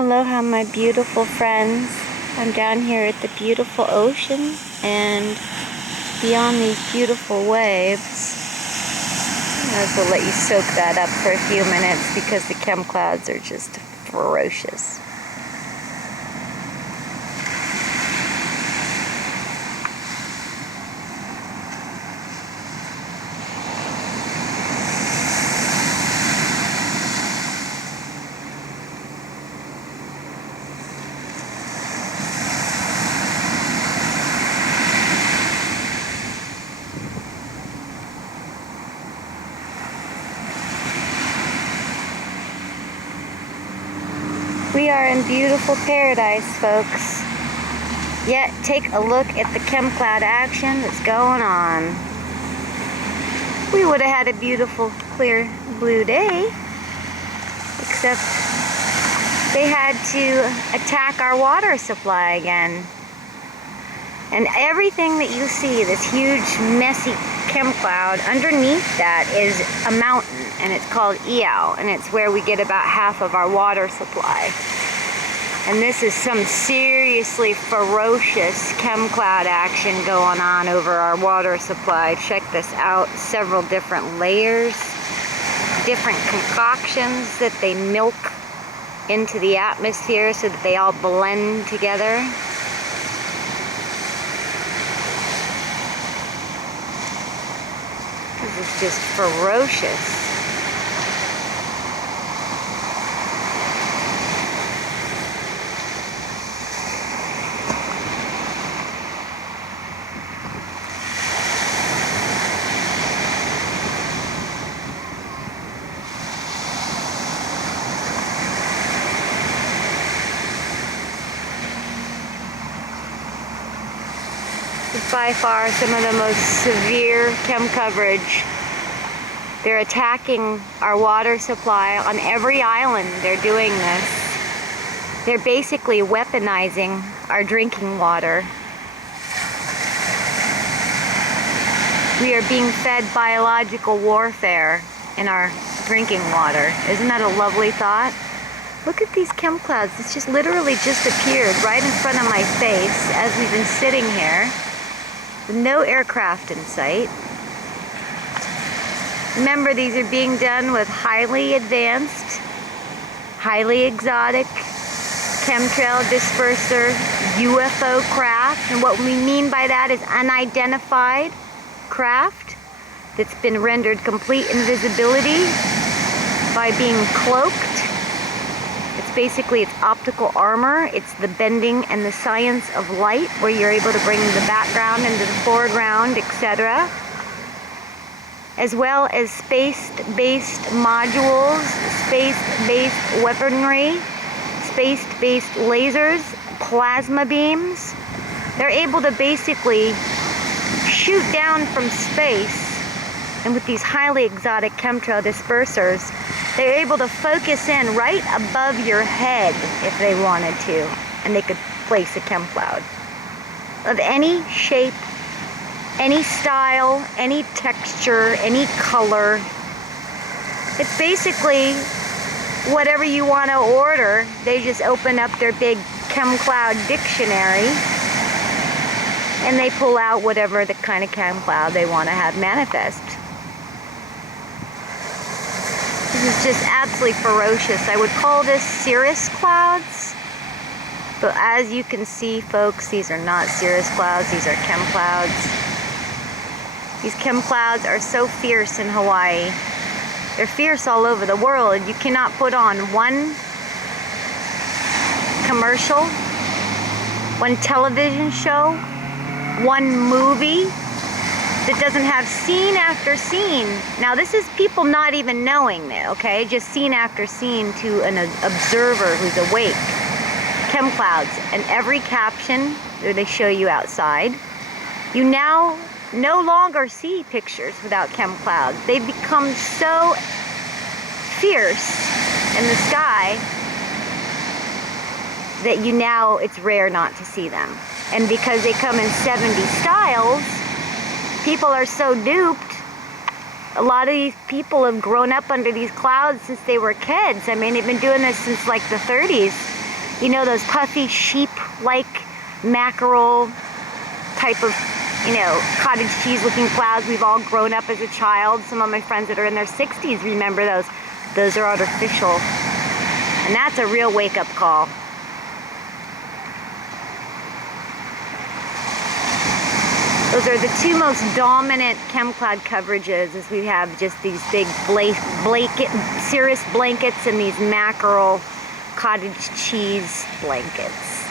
Aloha, my beautiful friends. I'm down here at the beautiful ocean, and beyond these beautiful waves, I might as well let you soak that up for a few minutes because the chem clouds are just ferocious. We are in beautiful paradise, folks. Yet, take a look at the chem cloud action that's going on. We would have had a beautiful, clear, blue day, except they had to attack our water supply again. And everything that you see, this huge, messy chem cloud, underneath that is a mountain, and it's called Iao, and it's where we get about half of our water supply. And this is some seriously ferocious chem cloud action going on over our water supply. Check this out, several different layers, different concoctions that they milk into the atmosphere so that they all blend together. This is just ferocious. It's by far some of the most severe chem coverage. They're attacking our water supply on every island. They're doing this. They're basically weaponizing our drinking water. We are being fed biological warfare in our drinking water. Isn't that a lovely thought? Look at these chem clouds. It's just literally just appeared right in front of my face as we've been sitting here with no aircraft in sight. Remember, these are being done with highly advanced, highly exotic chemtrail disperser UFO craft. And what we mean by that is unidentified craft that's been rendered complete invisibility by being cloaked. It's optical armor. It's the bending and the science of light, where you're able to bring the background into the foreground, etc. As well as space-based modules, space-based weaponry, space-based lasers, plasma beams. They're able to basically shoot down from space, and with these highly exotic chemtrail dispersers, they're able to focus in right above your head if they wanted to, and they could place a chem cloud of any shape, any style, any texture, any color. It's basically whatever you want to order. They just open up their big chem cloud dictionary and they pull out whatever the kind of chem cloud they want to have manifest. This is just absolutely ferocious. I would call this cirrus clouds, but as you can see, folks, these are not cirrus clouds, these are chem clouds. These chem clouds are so fierce in Hawaii. They're fierce all over the world. You cannot put on one commercial, one television show, one movie that doesn't have scene after scene. Now, this is people not even knowing that, okay? Just scene after scene to an observer who's awake. Chem clouds. And every caption that they show you outside, you now no longer see pictures without chem clouds. They've become so fierce in the sky that it's rare not to see them. And because they come in 70 styles, people are so duped. A lot of these people have grown up under these clouds since they were kids. I mean, they've been doing this since like the 30s. You know, those puffy sheep-like mackerel type of, you know, cottage cheese looking clouds we've all grown up as a child. Some of my friends that are in their 60s remember those. Those are artificial. And that's a real wake-up call. Those are the two most dominant chemcloud coverages, as we have just these big cirrus blankets and these mackerel cottage cheese blankets.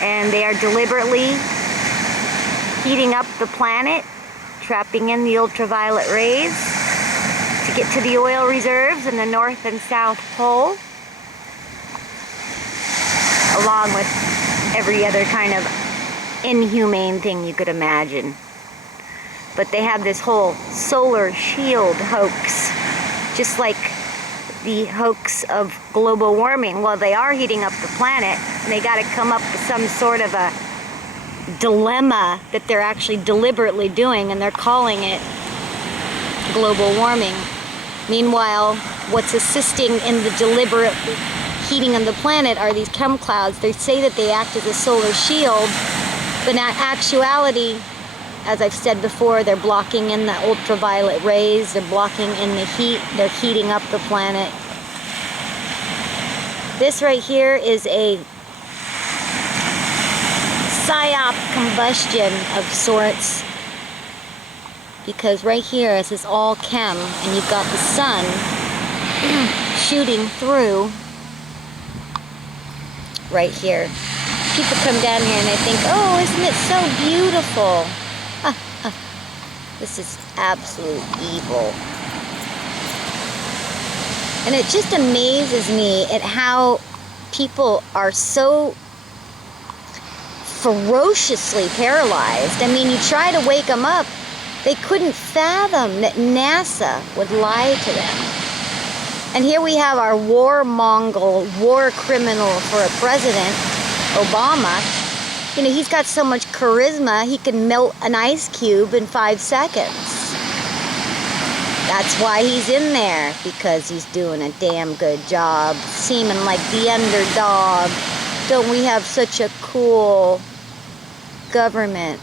And they are deliberately heating up the planet, trapping in the ultraviolet rays to get to the oil reserves in the North and South Pole, along with every other kind of inhumane thing you could imagine. But they have this whole solar shield hoax, just like the hoax of global warming. Well, they are heating up the planet, and they got to come up with some sort of a dilemma that they're actually deliberately doing, and they're calling it global warming. Meanwhile, what's assisting in the deliberate heating of the planet are these chemclouds. They say that they act as a solar shield, but in actuality, as I've said before, they're blocking in the ultraviolet rays, they're blocking in the heat, they're heating up the planet. This right here is a psyop combustion of sorts, because right here this is all chem, and you've got the sun shooting through right here. People come down here and they think, oh, isn't it so beautiful? This is absolute evil. And it just amazes me at how people are so ferociously paralyzed. I mean, you try to wake them up, they couldn't fathom that NASA would lie to them. And here we have our warmonger, war criminal for a president, Obama. You know, he's got so much charisma, he can melt an ice cube in 5 seconds. That's why he's in there, because he's doing a damn good job, seeming like the underdog. Don't we have such a cool government?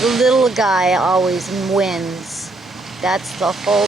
The little guy always wins. That's the whole